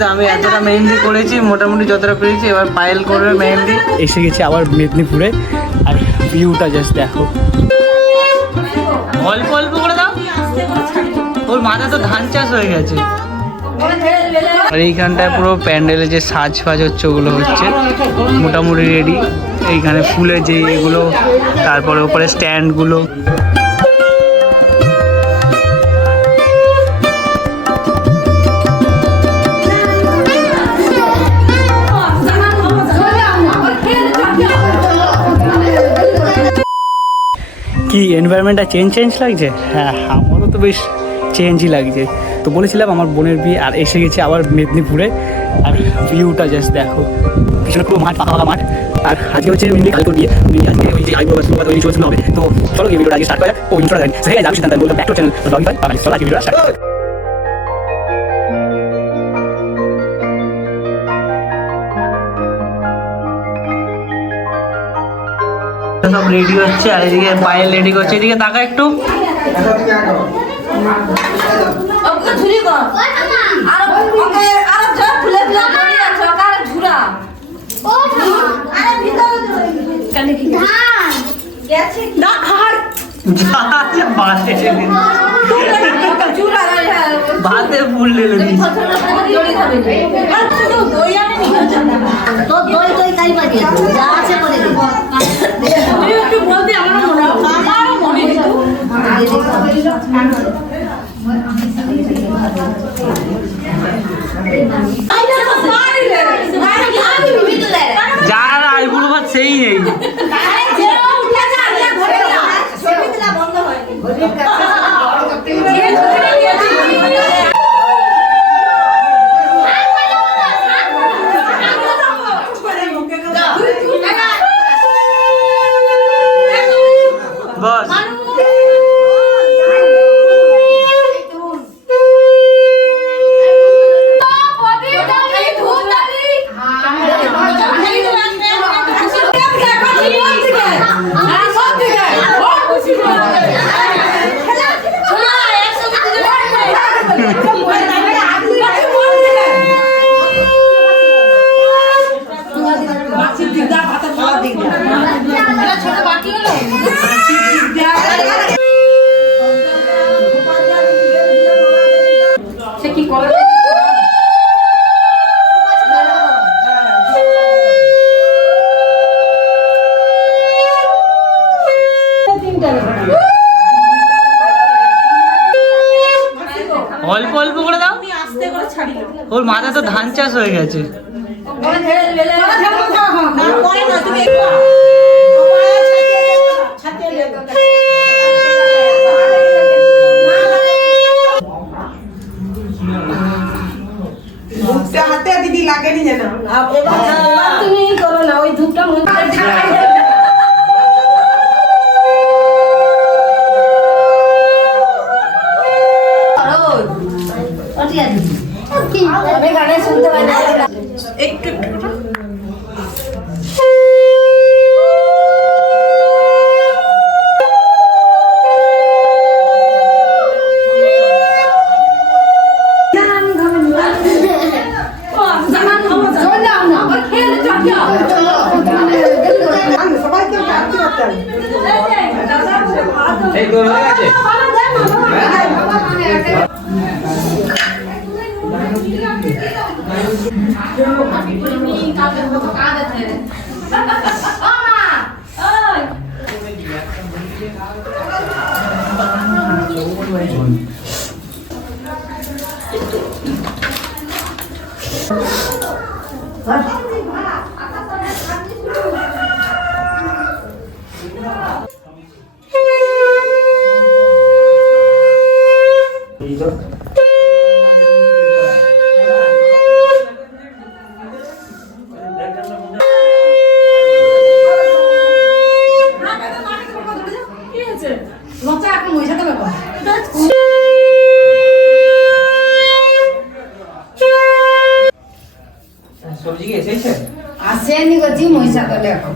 তো আমি এতটা মেহেন্দি করেছি, মোটামুটি যতটা পেরেছি। এবার পায়েল করবে মেহেন্দি। এসে গেছি আবার মেদিনীপুরে, আর ভিউটা জাস্ট দেখো। অল্প অল্প করে দাও, ওর মাথা তো ধান চাষ হয়ে গেছে। আর এইখানটায় পুরো প্যান্ডেলে যে সাজ ফাজ হচ্ছে ওগুলো হচ্ছে মোটামুটি রেডি। এইখানে ফুলের যে এগুলো, তারপরে উপরে স্ট্যান্ডগুলো। কি এনভায়রনমেন্টটা চেঞ্জ লাগছে? হ্যাঁ, আমারও তো বেশ চেঞ্জই লাগছে। তো বলেছিলাম আমার বোনের বিয়ে, আর এসে গেছি আবার মেদিনীপুরে, আর ভিউটা জাস্ট দেখো। পিছনে পুরো মাঠ, ফাঁকা মাঠ। আর আজকে হচ্ছে মেনলি কালকে বিয়ে, আজকে ওই যে আইবুড়োভাত ওই শো হবে। তো চলো এই ভিডিওটা আগে স্টার্ট করা যাক। ও ইন্ট্রো দেন, সেই আমি সিদ্ধান্ত বললাম ব্যাক টু চ্যানেল ব্লগিফাই বাঙালি। চলো আজকে ভিডিওটা স্টার্ট করা যাক। সব রেডি হচ্ছে, আর এদিকে পায়েল রেডি করছে। এদিকে তাকা একটু। ভাতে ফুল ঢেলে যার আইবুড়োভাত সেই নেই। বস অল্প অল্প করে দাও, ওর মাথা তো ধান চাষ হয়ে গেছে। হাতে দিদি লাগেনি যেন তুমি করো না, ওই ধূপটা শুনতে পাই না একটু আসেনি গো জি মহিষা তলে এখন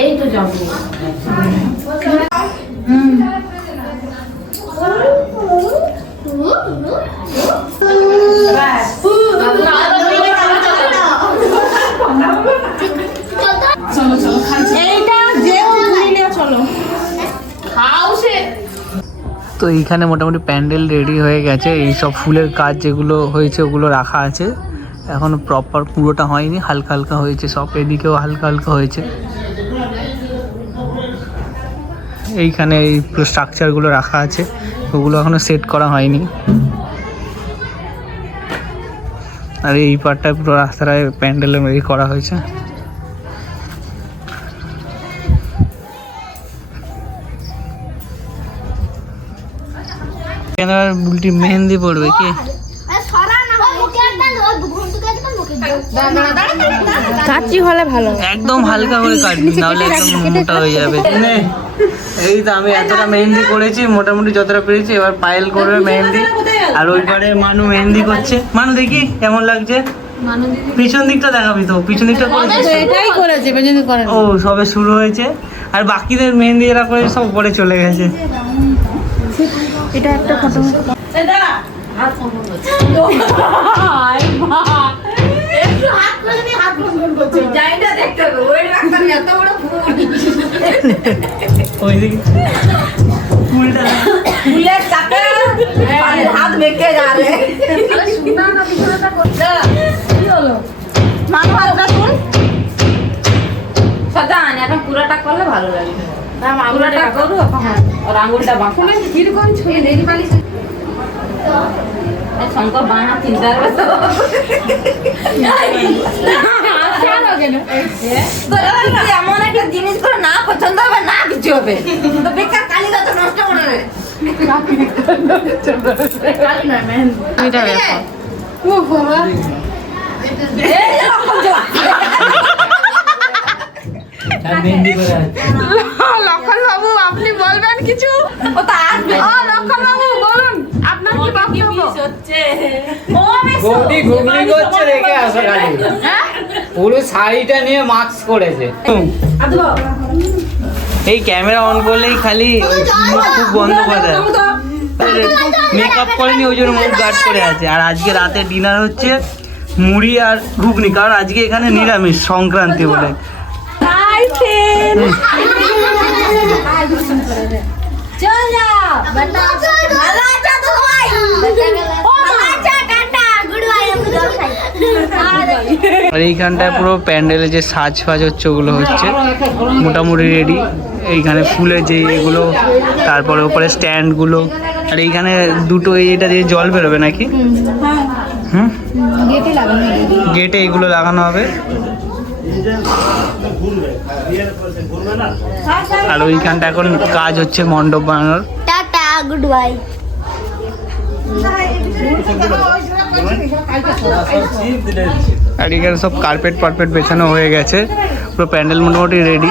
এই তো যাবো। তো এইখানে মোটামুটি প্যান্ডেল রেডি হয়ে গেছে, এই সব ফুলের কাজ যেগুলো হয়েছে ওগুলো রাখা আছে, এখনো প্রপার পুরোটা হয়নি, হালকা হালকা হয়েছে সব, এদিকেও হালকা হালকা হয়েছে। এইখানে এই পুরো স্ট্রাকচারগুলো রাখা আছে, ওগুলো এখনো সেট করা হয়নি। আর এই পার্টটায় পুরো রাস্তাটায় প্যান্ডেলের মধ্যে করা হয়েছে। বুলটি মেহেন্দি পড়বে কি? কাচি হলে ভালো, একদম হালকা করে কাটবি, নাহলে একদম মোটা হয়ে যাবে। এই তো আমি এতটা মেহেন্দি করেছি, মোটামুটি যতটা পেরেছি। এবার পায়েল করবে মেহেন্দি, আর ওই পারে মানু মেহেন্দি করছে। মানু দেখি কেমন লাগছে, পিছন দিকটা দেখাবি তো, পিছন দিকটা করেছে। ও সবে শুরু হয়েছে, আর বাকিদের মেহেন্দি এরা করে সব উপরে চলে গেছে। এটা একটা ফটো হাত বেঁকে যাবে। এখন পুরোটা করলে ভালো লাগে, পুরোটা করু আর আঙুলটা বাঁকো কিরকম ছুঁয়ে দেখি পালিস শঙ্কর বানা চিন্তা এমন একটা জিনিস করে না পছন্দ হবে না কিছু হবে তো বেকার কালিদা তো নষ্ট করে রে। লক্ষণ বাবু আপনি বলবেন কিছু? ও তো আসবে। ও লক্ষণ বাবু বলুন আপনার কি বক্তব্য? বৌদি ঘুগনি করছে রেখে আসো খালি, পুরো শাড়িটা নিয়ে মাস্ক করেছে। এই ক্যামেরা অন করলেই খালি মুখ বন্ধ করে দেয়, মেকআপ করেনি ওই জন্য মুখ গার্ড করে আছে। আর আজকে রাতে ডিনার হচ্ছে মুড়ি আর ঘুগনি, কারণ আজকে এখানে নিরামিষ সংক্রান্তি বলে। আর এইখানটায় পুরো প্যান্ডেলে যে সাজ ফাজ হচ্ছে ওগুলো হচ্ছে মোটামুটি রেডি। এইখানে ফুলের যে এগুলো, তারপরে উপরে স্ট্যান্ডগুলো, আর এইখানে দুটো এটা দিয়ে জল বেরোবে নাকি? হুম, গেটে এইগুলো লাগানো হবে। আর ওইখানটা এখন কাজ হচ্ছে মণ্ডপ বানানোর। Tata, good bye. আর এখানে সব কার্পেট পারপেট বেছানো হয়ে গেছে, পুরো প্যান্ডেল মোটামুটি রেডি।